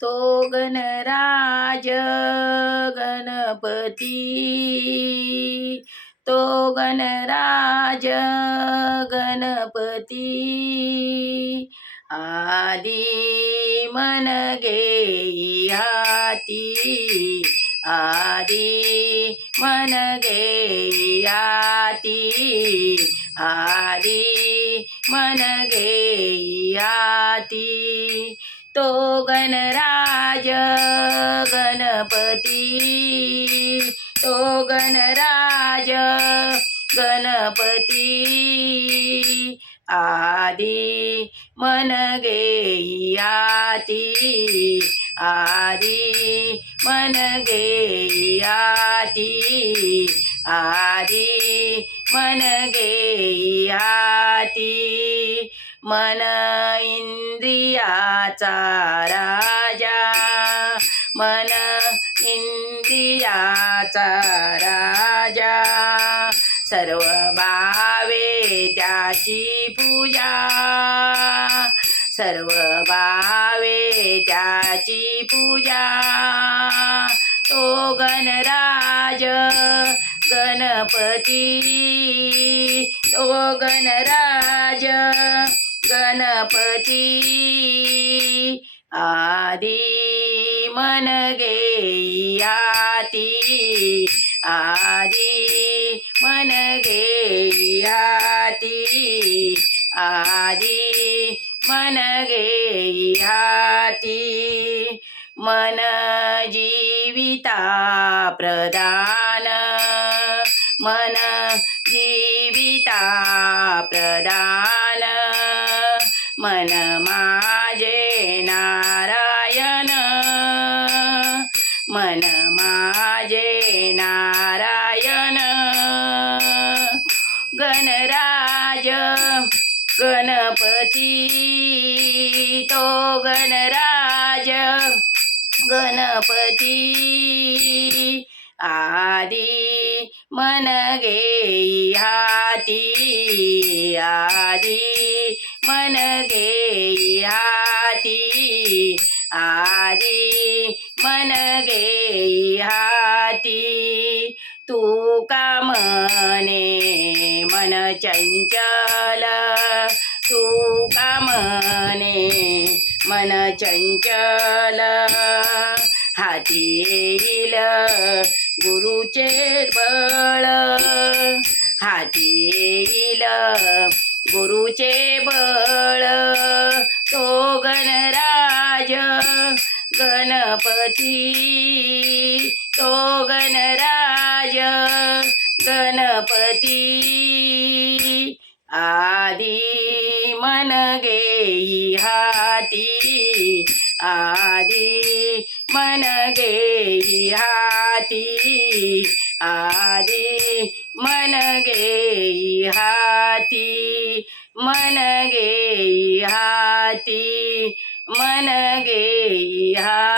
तो गणराज गणपती. तो गणराज गणपती. आदी मन घेई आदि आदी मन घेई आदी मन घेई तो गणराज गणपती. तो गणराज गणपती. आदी मन गेयाती आदी मन गेयाती आदी मन गेयाती मन इंद्रियाचा राजा. मन इंद्रियाचा राजा. सर्व भावे त्याची पूजा. सर्व भावे त्याची पूजा. तो गणराज गणपती. तो गणराज गणपती आदी मन गेयाती आदी मन गेयाती आदी मन गेयाती मन जीविता प्रदान मन जीविता प्रदान. मन माझे नारायण. मन माझे नारायण. गणराज गणपती तो गणराज. गणपती आदि मन घेई हाती आदी मन घेई हाती आदी मन घेई हाती तू का मने मन चंचल? तू का मने मन चंचल? हाती येईल गुरुचे बळ. हाती येईल गुरुचे बळ तो गणराज गणपती. तो गणराज गणपती. आदी मन घेई हाती आदी मन गेई हाती आदी घेई हाती मन घेई हाती